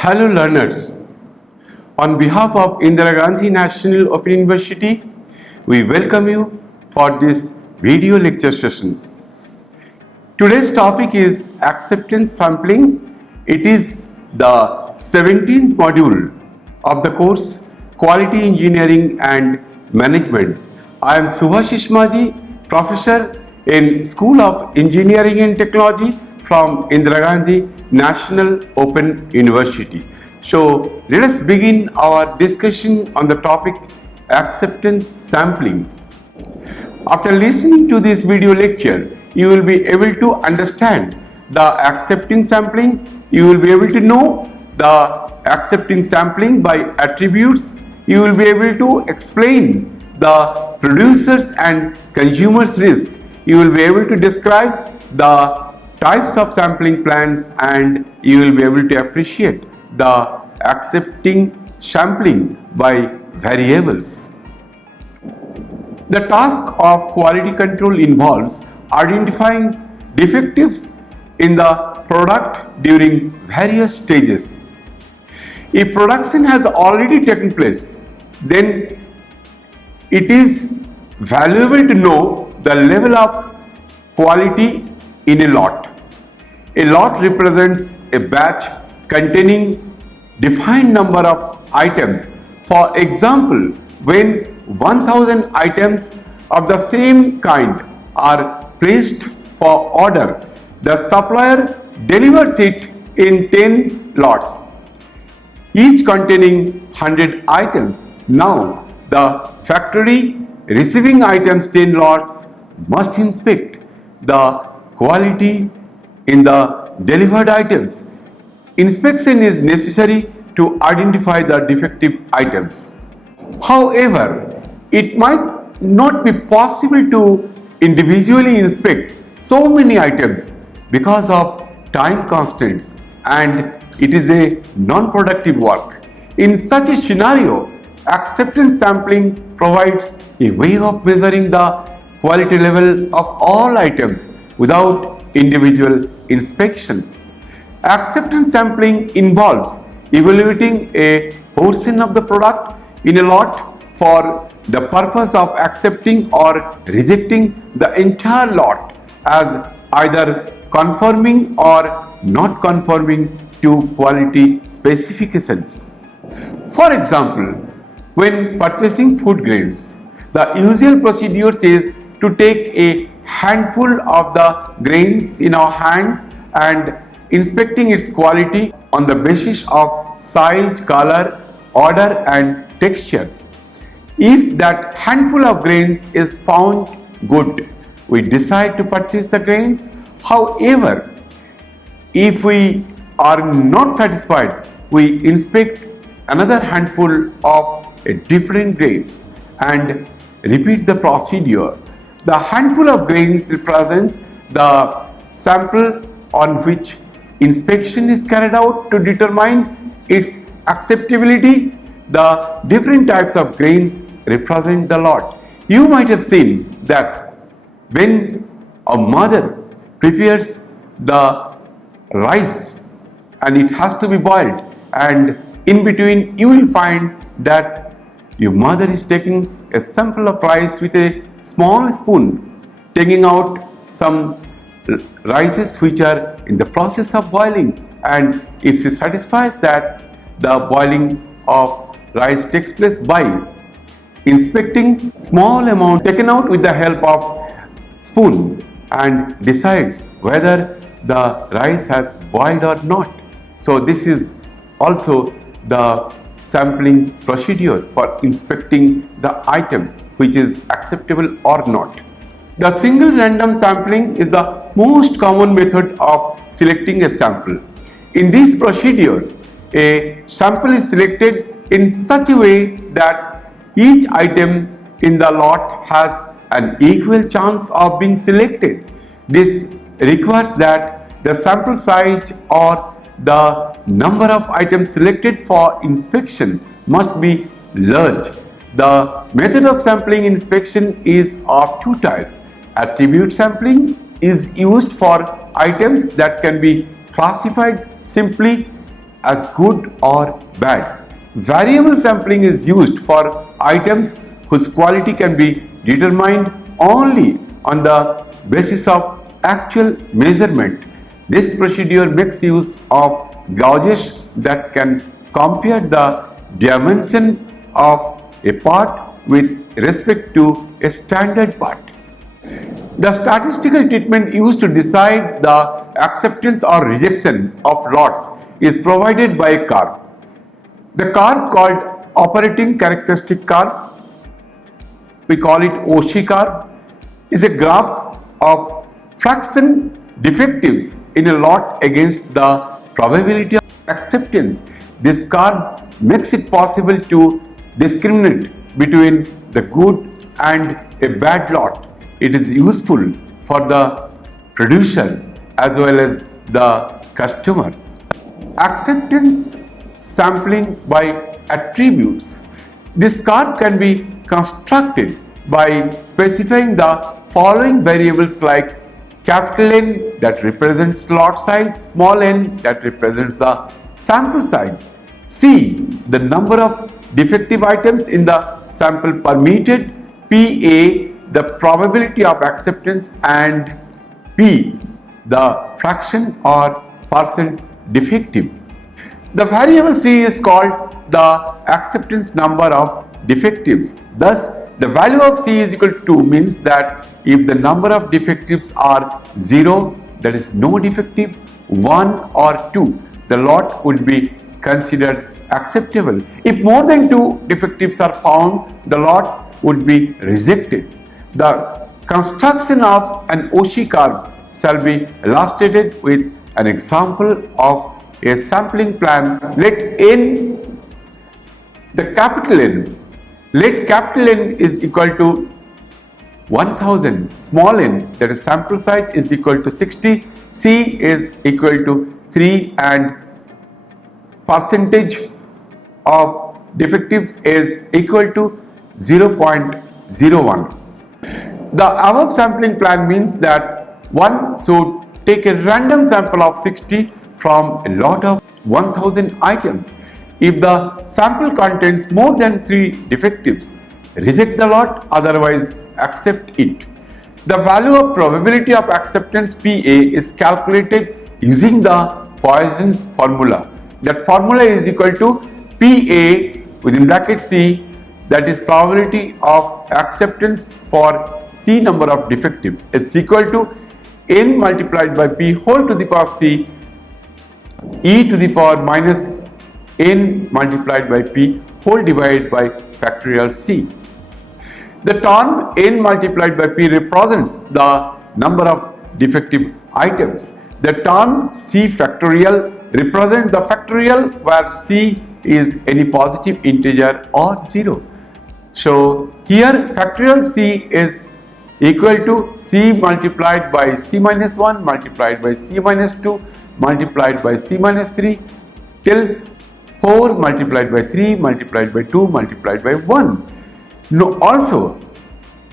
Hello learners, on behalf of Indira Gandhi National Open University, we welcome you for this video lecture session. Today's topic is acceptance sampling. It is the 17th module of the course Quality Engineering and Management. I am Subhashish Maji, professor in School of Engineering and Technology from Indira Gandhi National Open University. So let us begin our discussion on the topic acceptance sampling. After listening to this video lecture, you will be able to understand the accepting sampling. You will be able to know the accepting sampling by attributes. You will be able to explain the producers and consumers risk. You will be able to describe the types of sampling plans, and you will be able to appreciate the accepting sampling by variables. The task of quality control involves identifying defectives in the product during various stages. If production has already taken place, then it is valuable to know the level of quality in a lot. A lot represents a batch containing defined number of items. For example, when 1000 items of the same kind are placed for order, the supplier delivers it in 10 lots, each containing 100 items. Now, the factory receiving items 10 lots must inspect the quality in the delivered items. Inspection is necessary to identify the defective items. However, it might not be possible to individually inspect so many items because of time constraints, and it is a non-productive work. In such a scenario, acceptance sampling provides a way of measuring the quality level of all items without individual inspection. Acceptance sampling involves evaluating a portion of the product in a lot for the purpose of accepting or rejecting the entire lot as either conforming or not conforming to quality specifications. For example, when purchasing food grains, the usual procedure is to take a handful of the grains in our hands and inspecting its quality on the basis of size, color, odor and texture. If that handful of grains is found good, we decide to purchase the grains. However, if we are not satisfied, we inspect another handful of different grains and repeat the procedure. The handful of grains represents the sample on which inspection is carried out to determine its acceptability. The different types of grains represent the lot. You might have seen that when a mother prepares the rice and it has to be boiled, and in between you will find that your mother is taking a sample of rice with a small spoon, taking out some rices which are in the process of boiling, and if she satisfies that the boiling of rice takes place by inspecting small amount taken out with the help of spoon and decides whether the rice has boiled or not. So this is also the sampling procedure for inspecting the item which is acceptable or not. The single random sampling is the most common method of selecting a sample. In this procedure, a sample is selected in such a way that each item in the lot has an equal chance of being selected. This requires that the sample size or the number of items selected for inspection must be large. The method of sampling inspection is of two types. Attribute sampling is used for items that can be classified simply as good or bad. Variable sampling is used for items whose quality can be determined only on the basis of actual measurement. This procedure makes use of gauges that can compare the dimension of a part with respect to a standard part. The statistical treatment used to decide the acceptance or rejection of lots is provided by a curve. The curve called operating characteristic curve, we call it OC curve, is a graph of fraction defectives in a lot against the probability of acceptance. This curve makes it possible to discriminate between the good and a bad lot. It is useful for the producer as well as the customer. Acceptance sampling by attributes. This curve can be constructed by specifying the following variables like capital N that represents lot size, small n that represents the sample size, C the number of defective items in the sample permitted, PA the probability of acceptance, and P the fraction or percent defective. The variable C is called the acceptance number of defectives. Thus, the value of C is equal to 2 means that if the number of defectives are 0, that is no defective, 1 or 2, the lot would be considered acceptable. If more than 2 defectives are found, the lot would be rejected. The construction of an OC curve shall be illustrated with an example of a sampling plan. Let N, the capital N, let capital N is equal to 1000, small n, that is sample size, is equal to 60, C is equal to 3, and percentage of defectives is equal to 0.01. The above sampling plan means that one should take a random sample of 60 from a lot of 1000 items. If the sample contains more than 3 defectives, reject the lot, otherwise accept it. The value of probability of acceptance PA is calculated using the Poisson's formula. That formula is equal to PA within bracket C, that is probability of acceptance for C number of defective, is equal to N multiplied by P whole to the power of C e to the power minus N multiplied by P whole divided by factorial C. The term N multiplied by P represents the number of defective items. The term C factorial represents the factorial where C is any positive integer or 0. So here factorial C is equal to C multiplied by C minus 1 multiplied by C minus 2 multiplied by C minus 3 till 4 multiplied by 3 multiplied by 2 multiplied by 1. No, also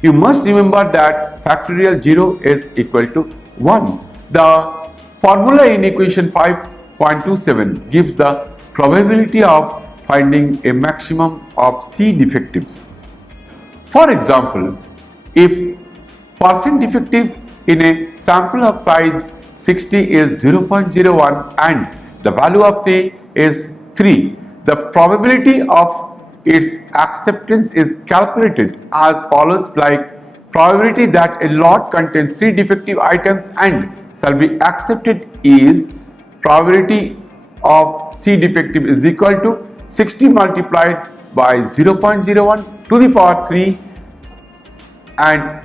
you must remember that factorial 0 is equal to 1. The formula in equation 5.27 gives the probability of finding a maximum of C defectives. For example, if percent defective in a sample of size 60 is 0.01 and the value of C is 3, the probability of its acceptance is calculated as follows, like probability that a lot contains 3 defective items and shall be accepted is probability of C defective is equal to 60 multiplied by 0.01 to the power 3 and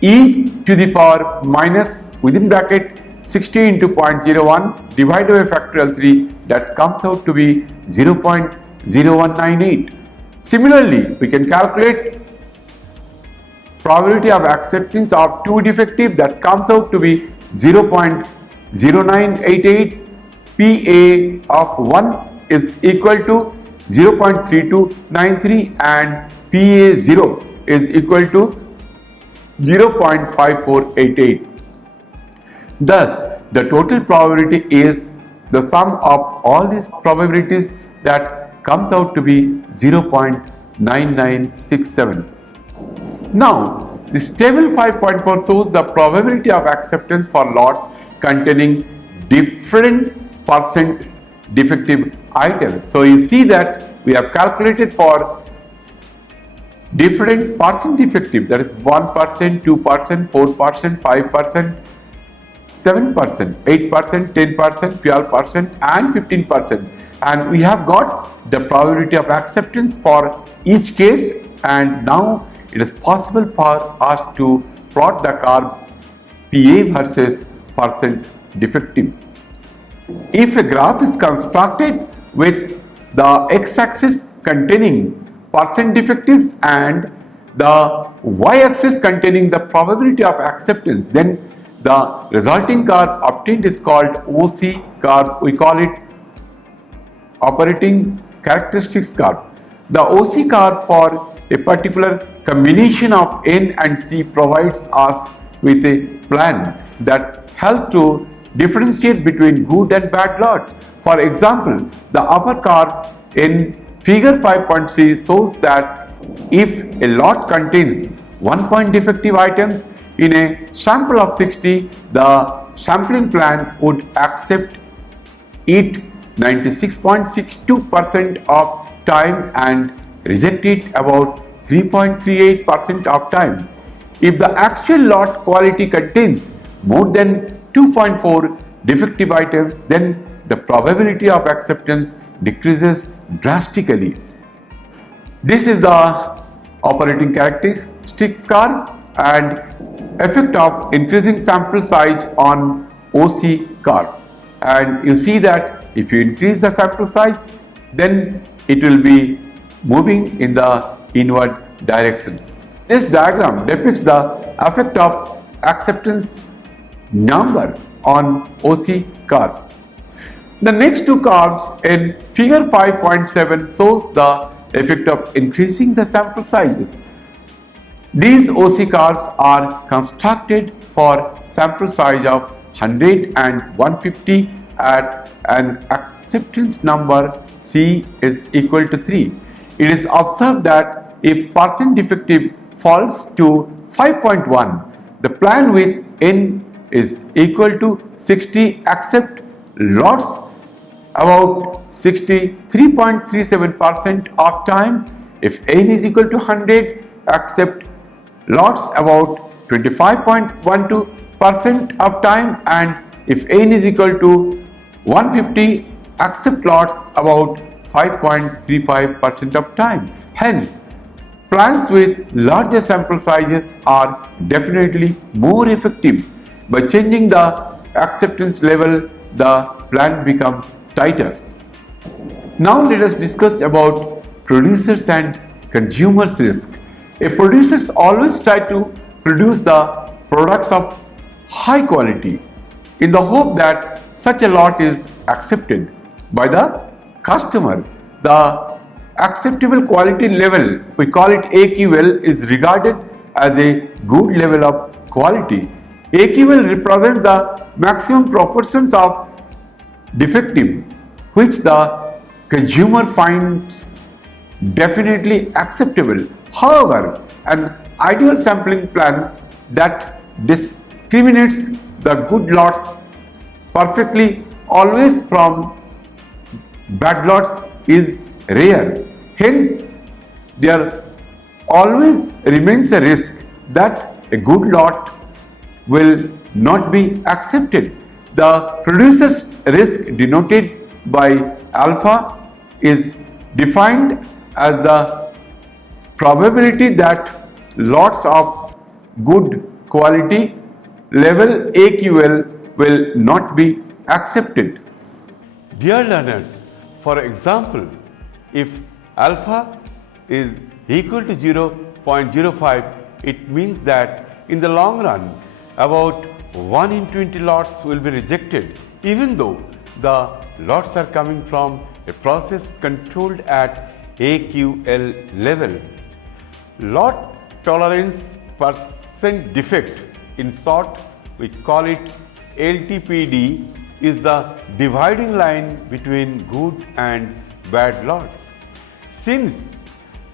e to the power minus within bracket 60 into 0.01 divided by factorial 3, that comes out to be 0.0198. Similarly, we can calculate probability of acceptance of 2 defective, that comes out to be 0.0988. PA of 1 is equal to 0.3293 and PA0 is equal to 0.5488. Thus, the total probability is the sum of all these probabilities that comes out to be 0.9967. Now, this table 5.4 shows the probability of acceptance for lots containing different percent defective items. So you see that we have calculated for different percent defective, that is 1%, 2%, 4%, 5%, 7%, 8%, 10%, 12% and 15%, and we have got the probability of acceptance for each case, and now it is possible for us to plot the curve PA versus percent defective. If a graph is constructed with the x-axis containing percent defectives and the y-axis containing the probability of acceptance, then the resulting curve obtained is called OC curve. We call it operating characteristics curve. The OC curve for a particular combination of N and C provides us with a plan that helps to differentiate between good and bad lots. For example, the upper curve in figure 5.3 shows that if a lot contains 1 point defective items in a sample of 60, the sampling plan would accept it 96.62% of time and reject it about 3.38% of time. If the actual lot quality contains more than 2.4 defective items, then the probability of acceptance decreases drastically. This is the operating characteristics curve and effect of increasing sample size on OC curve. And you see that if you increase the sample size, then it will be moving in the inward directions. This diagram depicts the effect of acceptance number on OC curve. The next two curves in figure 5.7 shows the effect of increasing the sample sizes. These OC curves are constructed for sample size of 100 and 150 at an acceptance number C is equal to 3. It is observed that if percent defective falls to 5.1, the plan with N is equal to 60 accept lots about 63.37% of time. If N is equal to 100, accept lots about 25.12% of time, and if N is equal to 150, accept lots about 5.35% of time. Hence, plans with larger sample sizes are definitely more effective. By changing the acceptance level, the plan becomes tighter. Now let us discuss about producers and consumers' risk. A producers always try to produce the products of high quality in the hope that such a lot is accepted by the customer. The acceptable quality level, we call it AQL, is regarded as a good level of quality. AQL represents the maximum proportions of defective which the consumer finds definitely acceptable. However, an ideal sampling plan that discriminates the good lots perfectly always from bad lots is rare. Hence, there always remains a risk that a good lot will not be accepted. The producer's risk denoted by alpha is defined as the probability that lots of good quality level AQL will not be accepted. Dear learners, for example, if alpha is equal to 0.05, it means that in the long run about 1 in 20 lots will be rejected, even though the lots are coming from a process controlled at AQL level. Lot tolerance percent defect, in short we call it LTPD, is the dividing line between good and bad lots. Since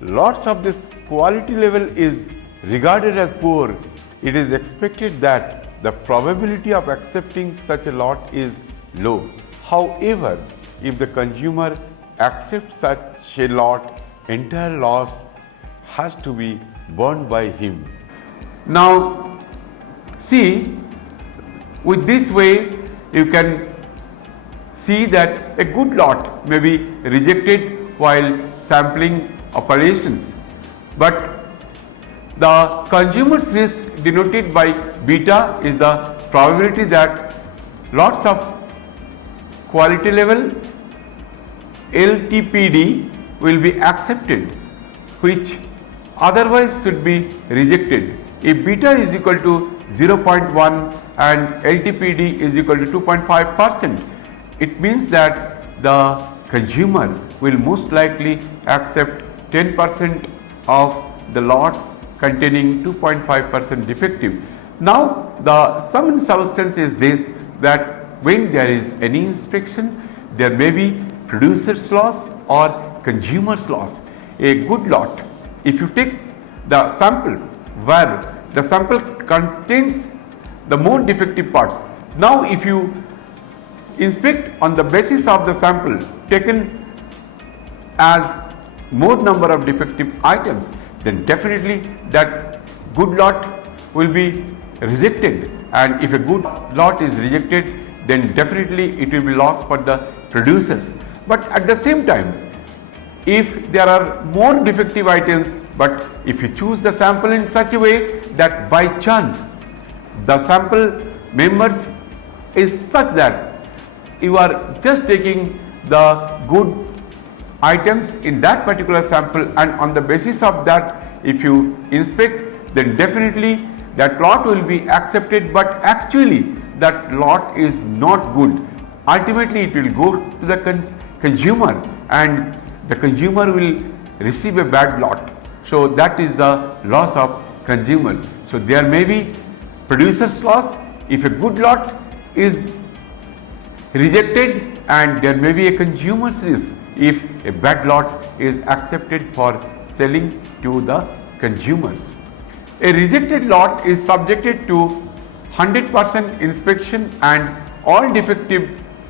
lots of this quality level is regarded as poor, it is expected that the probability of accepting such a lot is low. However, if the consumer accepts such a lot, entire loss has to be borne by him. Now, see, with this way you can see that a good lot may be rejected while sampling operations, but the consumer's risk denoted by beta is the probability that lots of quality level LTPD will be accepted which otherwise should be rejected. If beta is equal to 0.1 and LTPD is equal to 2.5%, it means that the consumer will most likely accept 10% of the lots containing 2.5% defective. Now, the sum and substance is this, that when there is any inspection, there may be producer's loss or consumer's loss. A good lot, if you take the sample where the sample contains the more defective parts, now if you inspect on the basis of the sample taken as more number of defective items, then definitely that good lot will be rejected, and if a good lot is rejected, then definitely it will be lost for the producers. But at the same time, if there are more defective items, but if you choose the sample in such a way that by chance the sample members is such that you are just taking the good items in that particular sample, and on the basis of that if you inspect, then definitely that lot will be accepted, but actually that lot is not good. Ultimately it will go to the consumer and the consumer will receive a bad lot. So that is the loss of consumers. So there may be producer's loss if a good lot is rejected, and there may be a consumer's risk if a bad lot is accepted for selling to the consumers. A rejected lot is subjected to 100% inspection and all defective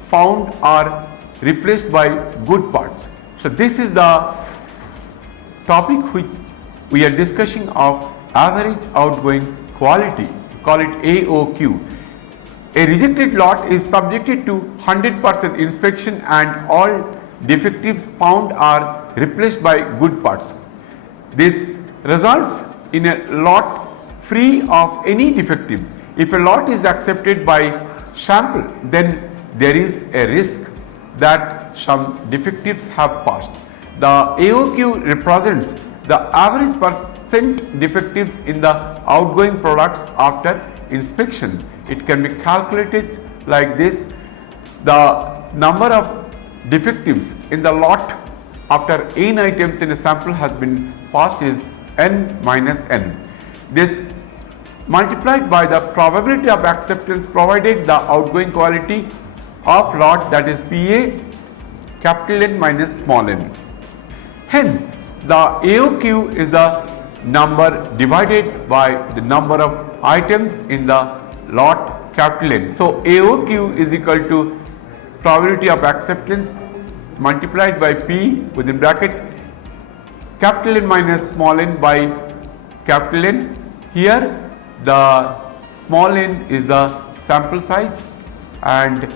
found are replaced by good parts. So this is the topic which we are discussing of average outgoing quality, call it AOQ. A rejected lot is subjected to 100% inspection and all defectives found are replaced by good parts. This results in a lot free of any defective. If a lot is accepted by sample, then there is a risk that some defectives have passed. The AOQ represents the average percent defectives in the outgoing products after inspection. It can be calculated like this: the number of defectives in the lot after n items in a sample has been passed is n minus n. This multiplied by the probability of acceptance provided the outgoing quality of lot, that is PA capital N minus small n. Hence, the AOQ is the number divided by the number of items in the lot capital N. So AOQ is equal to probability of acceptance multiplied by P within bracket capital N minus small n by capital N. Here the small n is the sample size and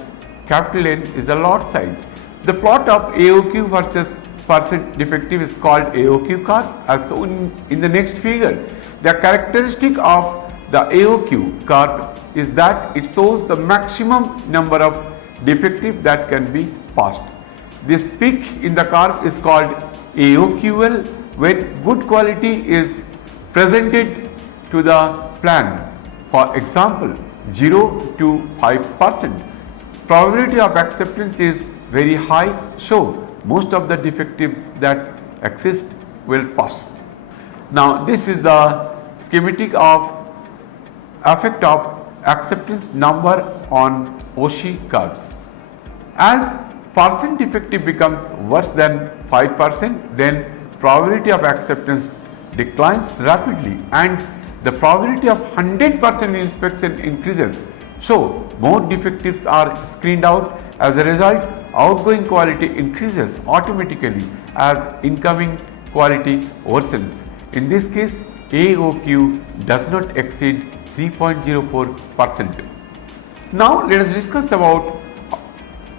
capital N is the lot size. The plot of AOQ versus percent defective is called AOQ curve as shown in the next figure. The characteristic of the AOQ curve is that it shows the maximum number of defective that can be passed. This peak in the curve is called AOQL when good quality is presented to the plan. For example, 0 to 5%. Probability of acceptance is very high, so most of the defectives that exist will pass. Now this is the schematic of effect of acceptance number on Cauchy curves. As percent defective becomes worse than 5%, then probability of acceptance declines rapidly and the probability of 100% inspection increases. So, more defectives are screened out. As a result, outgoing quality increases automatically as incoming quality worsens. In this case, AOQ does not exceed 3.04%. Now, let us discuss about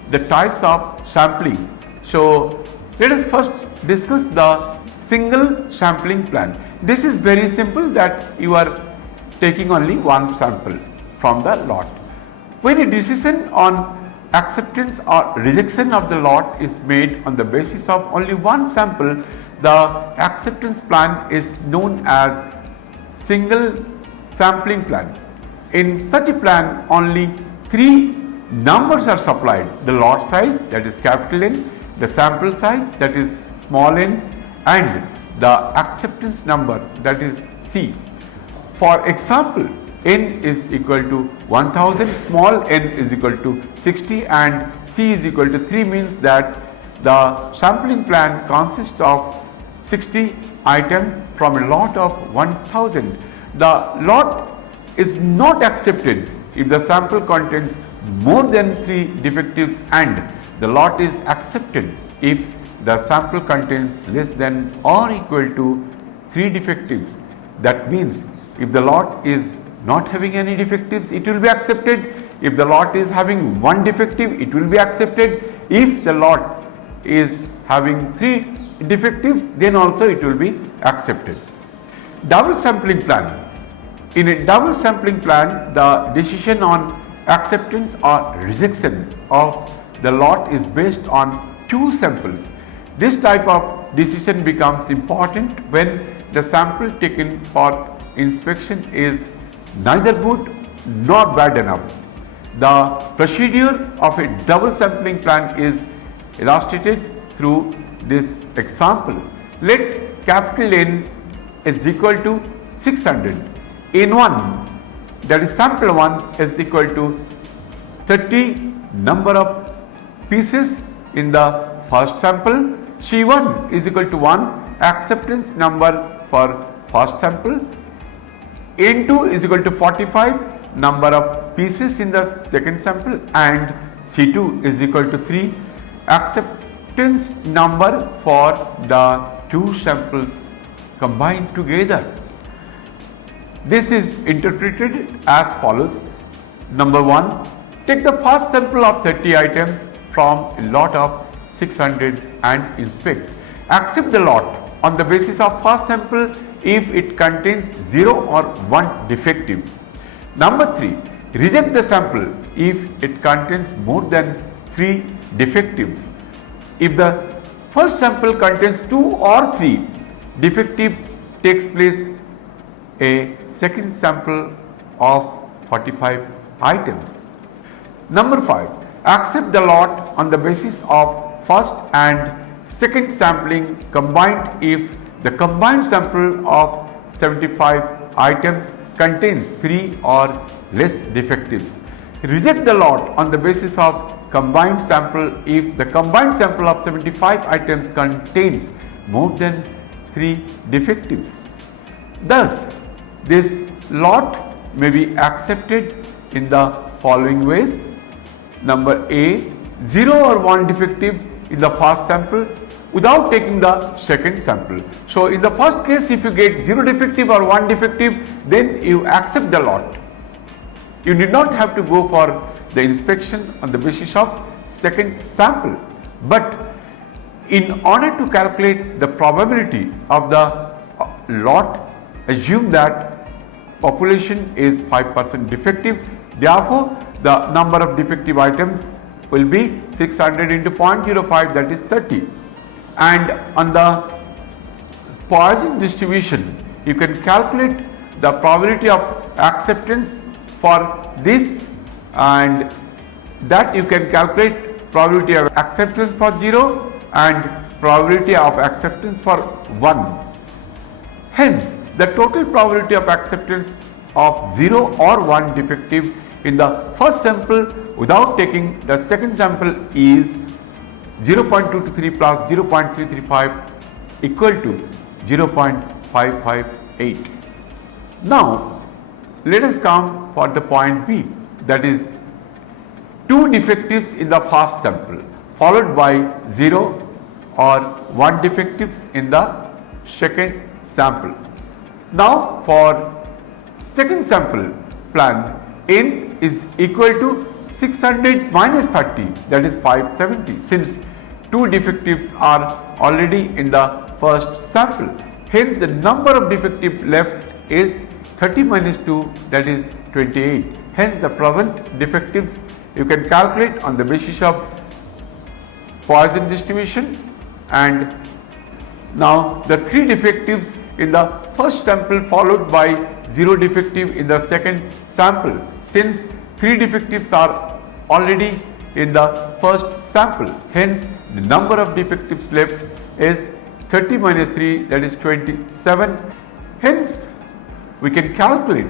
the types of sampling. So, let us first discuss the single sampling plan. This is very simple, that you are taking only one sample from the lot. When a decision on acceptance or rejection of the lot is made on the basis of only one sample, the acceptance plan is known as single sampling plan. In such a plan, only three numbers are supplied: the lot size, that is capital N, the sample size, that is small n, and the acceptance number, that is C. For example, n is equal to 1000, small n is equal to 60 and C is equal to 3, means that the sampling plan consists of 60 items from a lot of 1000. The lot is not accepted if the sample contains more than 3 defectives, and the lot is accepted if the sample contains less than or equal to 3 defectives. That means if the lot is not having any defectives, it will be accepted. If the lot is having 1 defective, it will be accepted. If the lot is having 3 defectives, then also it will be accepted. Double sampling plan. In a double sampling plan, the decision on acceptance or rejection of the lot is based on 2 samples. This type of decision becomes important when the sample taken for inspection is neither good nor bad enough. The procedure of a double sampling plan is illustrated through this example. Let capital N is equal to 600. N1, that is sample 1, is equal to 30 number of pieces in the first sample. C1 is equal to 1, acceptance number for first sample. N2 is equal to 45 number of pieces in the second sample, and C2 is equal to 3, acceptance number for the 2 samples combined together. This is interpreted as follows. Number 1, take the first sample of 30 items from a lot of 600 and inspect. Accept the lot on the basis of first sample if it contains 0 or 1 defective. Number 3, reject the sample if it contains more than 3 defectives. If the first sample contains 2 or 3 defective, takes place a second sample of 45 items. Number 5, accept the lot on the basis of first and second sampling combined if the combined sample of 75 items contains 3 or less defectives. Reject the lot on the basis of combined sample if the combined sample of 75 items contains more than 3 defectives. Thus, this lot may be accepted in the following ways. Number A, 0 or 1 defective in the first sample without taking the second sample. So, in the first case, if you get 0 defective or 1 defective, then you accept the lot. You need not have to go for the inspection on the basis of second sample. But in order to calculate the probability of the lot, assume that population is 5% defective. Therefore, the number of defective items will be 600 into 0.05, that is 30. And on the Poisson distribution, you can calculate the probability of acceptance for this, and that you can calculate probability of acceptance for 0 and probability of acceptance for 1. Hence, the total probability of acceptance of 0 or 1 defective in the first sample without taking the second sample is 0.223 plus 0.335 equal to 0.558. Now let us come for the point B, that is 2 defectives in the first sample followed by 0 or 1 defectives in the second sample. Now for second sample plan, n is equal to 600 minus 30, that is 570, since 2 defectives are already in the first sample. Hence the number of defectives left is 30 minus 2, that is 28. Hence the present defectives you can calculate on the basis of Poisson distribution. And now the 3 defectives in the first sample followed by 0 defective in the second sample, since 3 defectives are already in the first sample. Hence the number of defectives left is 30 minus 3, that is 27. Hence we can calculate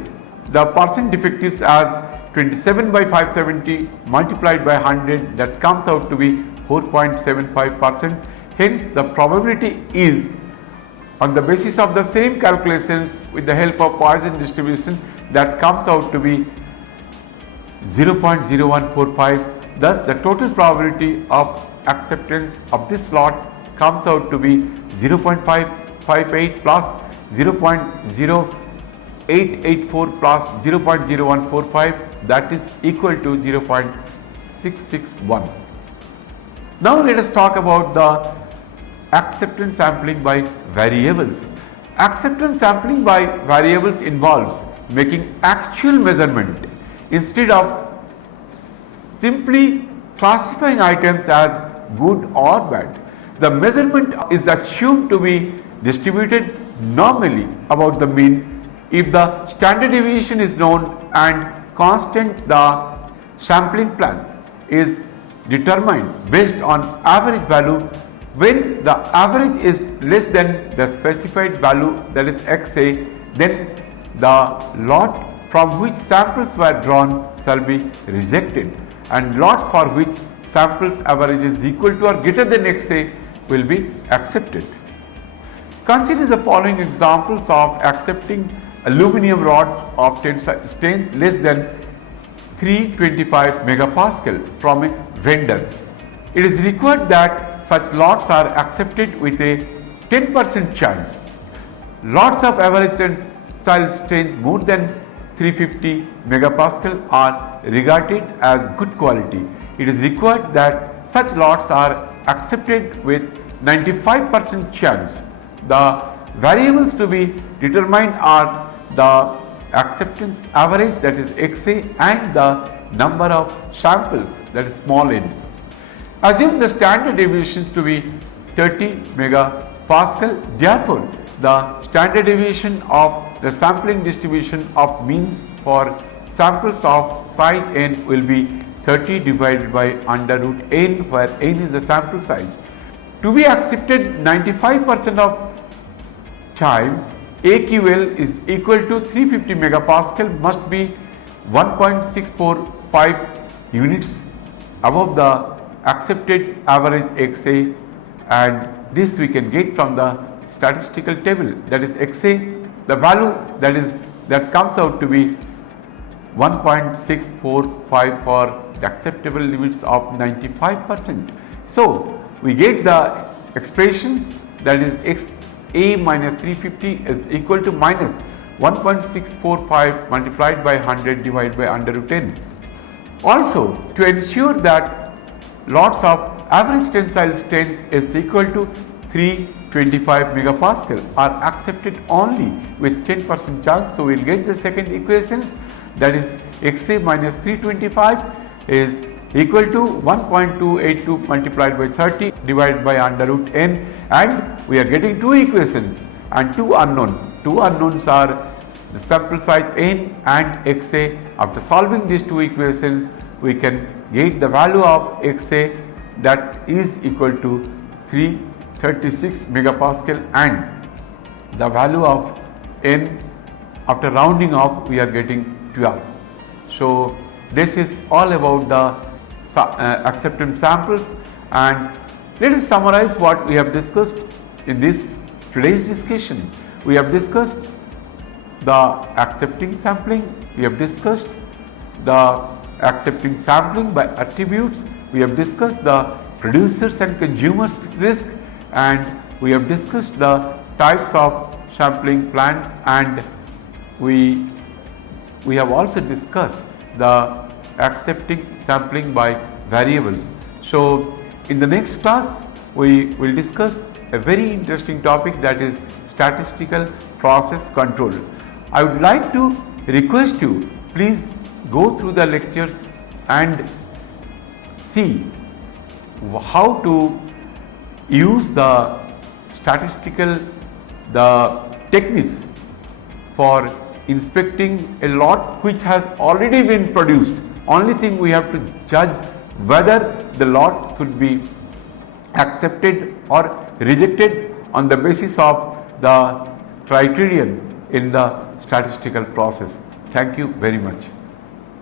the percent defectives as 27 by 570 multiplied by 100, that comes out to be 4.75%. Hence the probability is, on the basis of the same calculations with the help of Poisson distribution, that comes out to be 0.0145. Thus the total probability of acceptance of this lot comes out to be 0.558 plus 0.0884 plus 0.0145, that is equal to 0.661. Now let us talk about the acceptance sampling by variables. Acceptance sampling by variables involves making actual measurement instead of simply classifying items as good or bad. The measurement is assumed to be distributed normally about the mean. If the standard deviation is known and constant, the sampling plan is determined based on average value. When the average is less than the specified value, that is XA, then the lot from which samples were drawn shall be rejected, and lots for which samples average is equal to or greater than XA will be accepted. Consider the following examples of accepting aluminum rods of strength less than 325 megapascal from a vendor. It is required that such lots are accepted with a 10% chance. Lots of average tensile strength more than 350 megapascal are regarded as good quality. It is required that such lots are accepted with 95% chance. The variables to be determined are the acceptance average, that is XA, and the number of samples, that is small n. Assume the standard deviations to be 30 megapascal. Therefore, the standard deviation of the sampling distribution of means for samples of size n will be 30 divided by under root n, where n is the sample size. To be accepted 95% of time, AQL is equal to 350 megapascal must be 1.645 units above the accepted average XA, and this we can get from the statistical table, that is XA, the value that comes out to be 1.645 for the acceptable limits of 95%. So we get the expressions, that is XA minus 350 is equal to minus 1.645 multiplied by 100 divided by under root n. Also, to ensure that lots of average tensile strength is equal to 325 megapascal are accepted only with 10% chance. So we will get the second equations, that is XA minus 325 is equal to 1.282 multiplied by 30 divided by under root n, and we are getting 2 equations and 2 unknown. 2 unknowns are the sample size n and XA. After solving these 2 equations, we can get the value of XA, that is equal to 336 megapascal, and the value of n after rounding off we are getting 12. So this is all about the acceptance samples, and let us summarize what we have discussed in this today's discussion. We have discussed the accepting sampling, we have discussed the accepting sampling by attributes, we have discussed the producers and consumers risk, and we have discussed the types of sampling plans, and we have also discussed the accepting sampling by variables. So in the next class we will discuss a very interesting topic, that is statistical process control. I would like to request you, please go through the lectures and see how to use the statistical techniques for inspecting a lot which has already been produced. Only thing we have to judge whether the lot should be accepted or rejected on the basis of the criterion in the statistical process. Thank you very much.